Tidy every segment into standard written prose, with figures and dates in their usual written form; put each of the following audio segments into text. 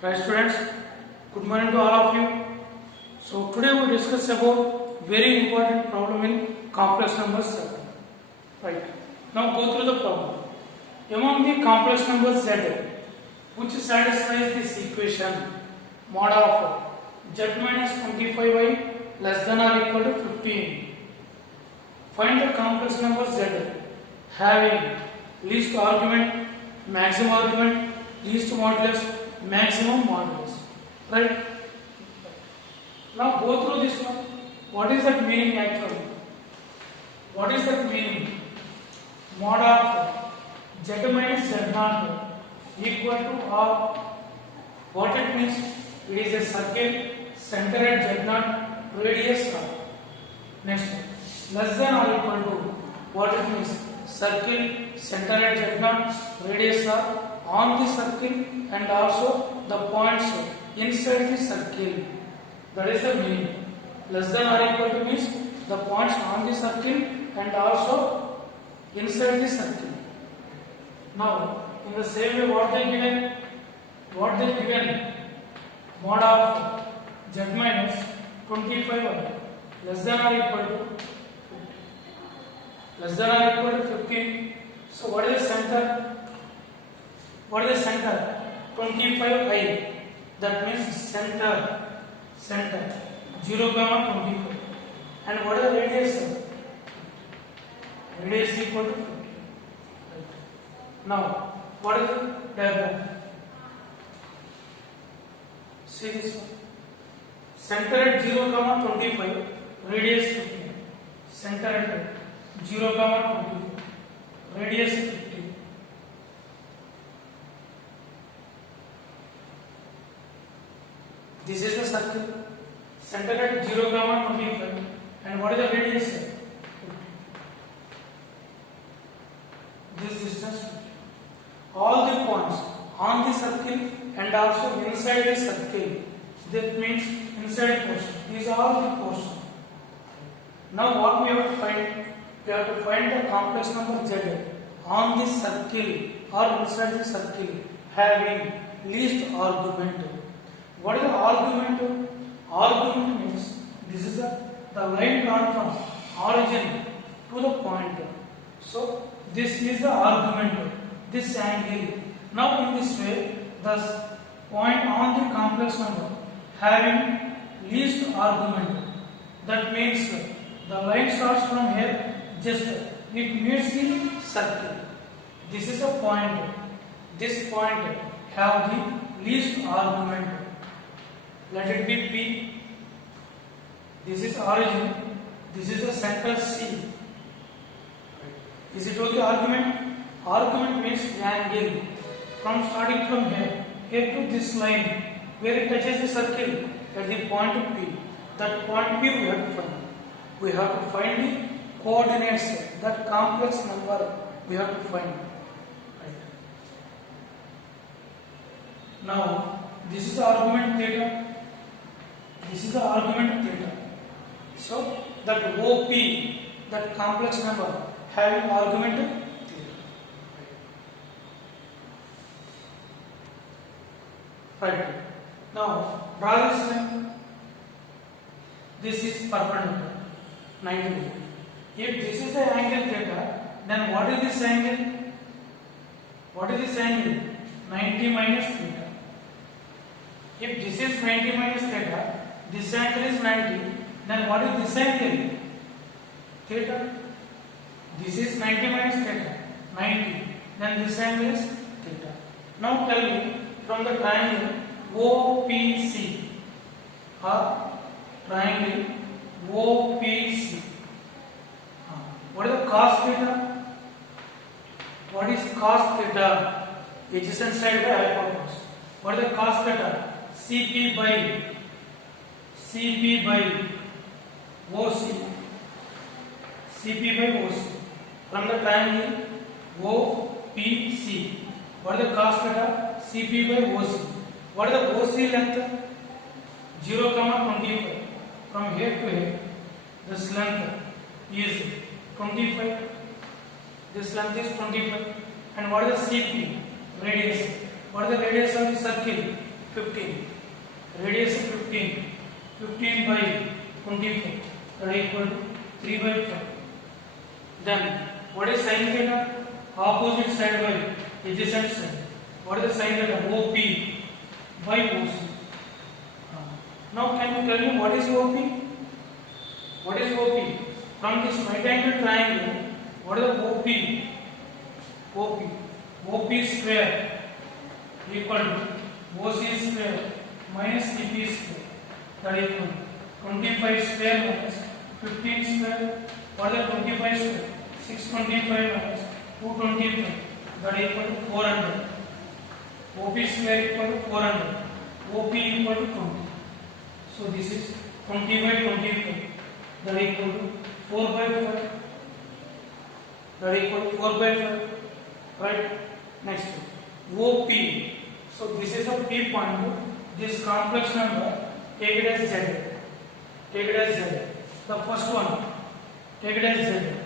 Right students, good morning to all of you. So today we discuss about very important problem in complex numbers chapter. Right. Now go through the problem. Among the complex numbers z, which satisfies this equation mod of z minus 25y less than or equal to 15. Find the complex number z having least argument, maximum argument, least modulus, maximum modulus. Right? Now go through this one. What is that meaning actually? What is that meaning? Mod of z minus z naught equal to or what it means? It is a circle center at z naught, radius r. Next one. Less than or equal to what it means? Circle center at z naught, radius r on the circle and also the points inside the circle. That is the meaning. Less than or equal to means the points on the circle and also inside the circle. Now, in the same way, what they given? Mod of z minus 25y less than or equal to 15. So what is the center? 25i. That means center 0, 25. And what is the radius? Radius equal to 50. Now, what is the diagram? See this one. Center at 0, 25. Radius 50. Center at 0, 25. Radius 50. This is the circle. Center at 0, 25. And what is the radius? 50. This distance 50. All the points on the circle and also inside the circle. That means inside portion. These are all the portions. Now what we have to find? We have to find the complex number z on the circle or inside the circle having least argument. What is the argument? Argument means this is the line drawn from origin to the point. So this is the argument, this angle. Now in this way, thus point on the complex number having least argument. That means the line starts from here, just it meets the circle. This is a point. This point have the least argument. Let it be P. This is origin. This is the center C. Is it okay? Argument? Argument means the angle from starting from here to this line where it touches the circle at the point P. That point P we have to find. We have to find the coordinates, that complex number we have to find. Right. Now this is the argument theta. This is the argument theta. So that OP, that complex number having argument theta. Right. Now draw this line. This is perpendicular, 90 degrees. If this is the angle theta, then what is this angle? What is this angle? 90 minus theta. If this is 90 minus theta, this angle is 90, then what is this angle? Theta. This is 90 minus theta, 90, then this angle is theta. Now tell me, from the triangle OPC or triangle OPC, what is the cos theta? What is cos theta? Adjacent side by hypotenuse. What is the cos theta? CP by OC. CP by OC. From the triangle OPC. What is the cos theta? CP by OC. What is the OC length? 0, 25. From here to here, this length is 25. This length is 25. And what is the CP? Radius. What is the radius of the circle? 15. Radius is 15. 15 by 25. That is equal to 3 by 5. Then what is sin theta? Opposite side by adjacent side. What is the sin theta? OP by OC. Now can you tell me what is OP? What is OP? From this right angle triangle, what is the OP? OP square equal to OC square minus CP square. That is equal to 25 square minus 15 square. What is the 25 square? 625 minus 225. That is equal to 400. OP square equal to 400. OP equal to 20. So this is 20 by 25. That is equal to 4 by 5. That is equal to 4 by 5. Right? Next. OP. So this is a P point. This complex number, take it as Z. Take it as Z. The first one, take it as Z.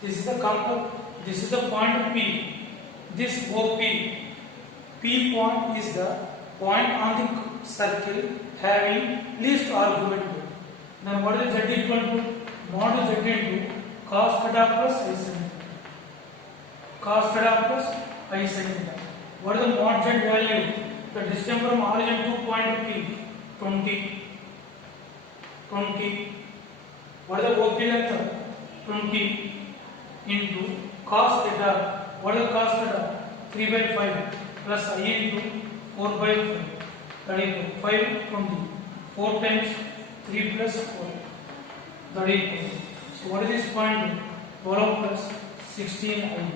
This is the complex. This is the point P. This OP. P point is the point on the circle having least argument. Then what is Z equal to? Mod Z into cos theta plus I sin theta. Cos theta plus I sin theta. What is the mod Z value? The distance from origin to point P, 20. 20. What is the OP length? 20 into cos theta. What is cos theta? 3 by 5 plus I into 4 by 5. That is 5, 20. 4 times 3 plus 4. That is equal. So what is this point? 12 plus 16I.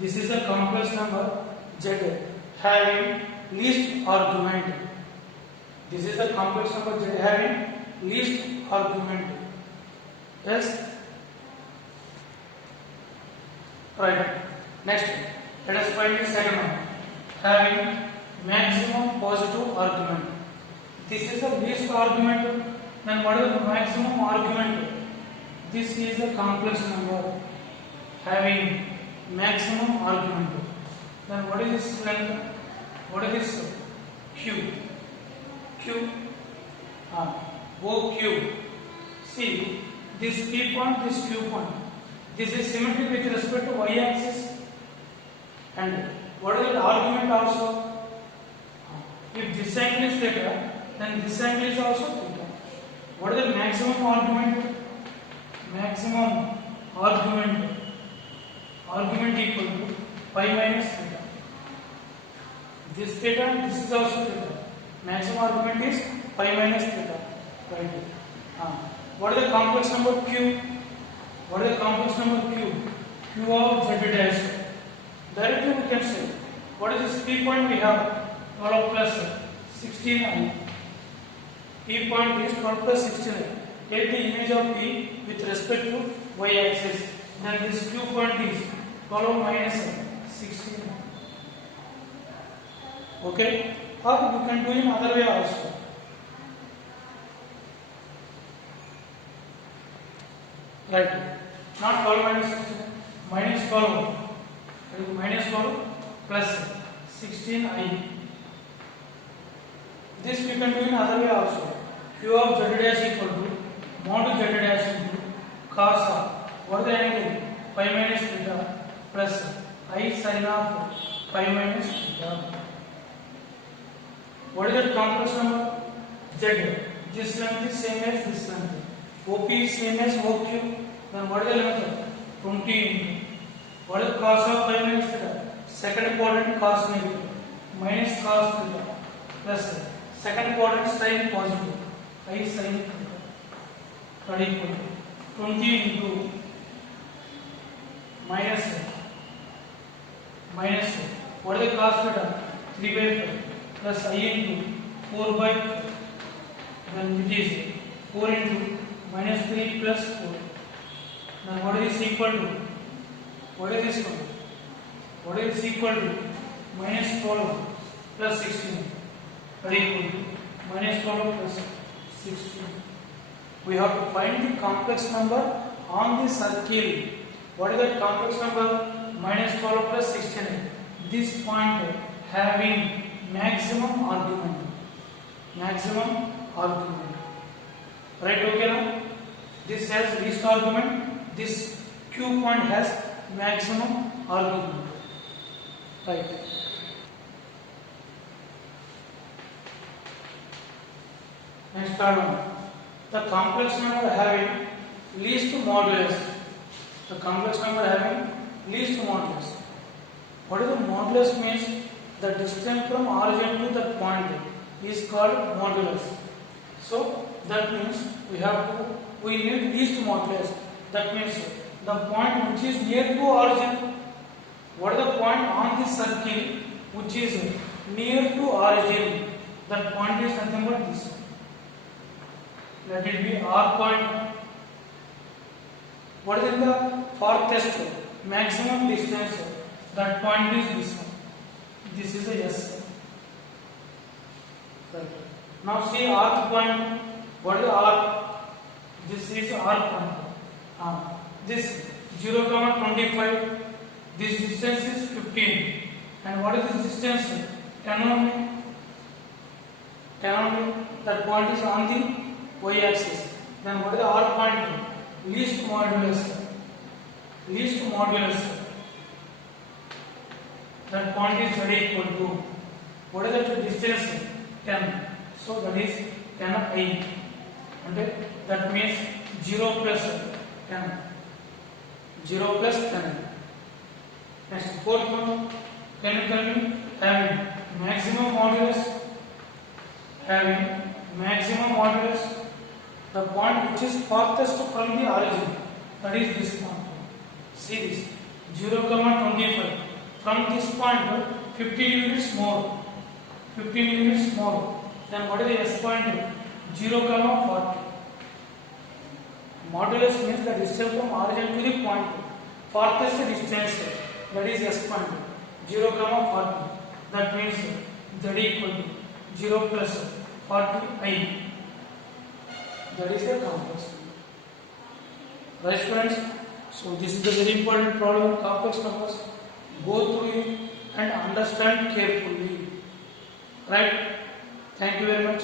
This is a complex number Z having least argument. This is a complex number Z having least argument. Yes? Right. Next, let us find the second one. Having maximum positive argument. This is the least argument. Then what is the maximum argument? This is a complex number having maximum argument. Then what is this length? What is this? Q. Q. OQ. See, this P point, this Q point. This is symmetric with respect to y axis. And what is the argument also? If this angle is theta, then this angle is also theta. What is the maximum argument? Maximum argument. Argument equal to pi minus theta. This theta, this is also theta. Maximum argument is pi minus theta. Right. What is the complex number Q? What is the complex number Q? Q of Z dash. Directly we can say, what is this P point we have? 12 plus 16I. P point is 12 plus 16I. Take the image of P with respect to y axis. Then this Q point is 12 minus 16. Okay? Or we can do in other way also. Right. Not 12 minus 16. Minus 12. Minus 12 plus 16I. This we can do in other way also. Q of Z dash equal to mod Z dash into cos of what is the angle? Pi minus theta plus I sin of pi minus theta. What is the complex number? Z. This length is same as this length. OP is same as OQ. Then what is the length? 20 into. What is the cos of pi minus theta? Second quadrant cos negative minus cos theta plus second quadrant sin positive. I sin theta. That equal to 20 into minus what is the cos theta? 3 by 5 plus I into 4 by 5. Then it is 4 into minus 3 plus 4. Now what is this equal to? What is this one? What is this equal to? Minus 12 plus 16. That equal to minus 12 plus 16. We have to find the complex number on the circle. What is that complex number? Minus 12 plus 16. This point having maximum argument. maximum argument. Right, okay now? This has least argument, this Q point has maximum argument. Right. Next third one. The complex number having least modulus. The complex number having least modulus. What is the modulus means? The distance from origin to the point is called modulus. So that means we need least modulus. That means the point which is near to origin. What is the point on this circle which is near to origin? That point is nothing but this one. Let it be R point. What is the farthest maximum distance? That point is this one. This is a S. Right. Now see R point. What is R? This is R point. This 0,25. This distance is 15. And what is this distance? 10 only. 10 only. That point is on the y-axis. Then what is the R point? Least modulus. Least modulus. That point is Z equal to. What is the distance? 10. So that is 10I. And that means 0 plus 10. 0 plus 10. Next, fourth one. Can you tell me? Having maximum modulus. Having maximum modulus. The point which is farthest from the origin, that is this point. See this 0,25. From this point, 15 units more. 15 units more. Then what is the S point? 0,40. Modulus means the distance from origin to the point. Farthest distance, that is S point. 0,40. That means Z equal to 0 plus 40I. That is the complex number. Right, students? So this is the very important problem in complex numbers. Go through it and understand carefully. Right? Thank you very much.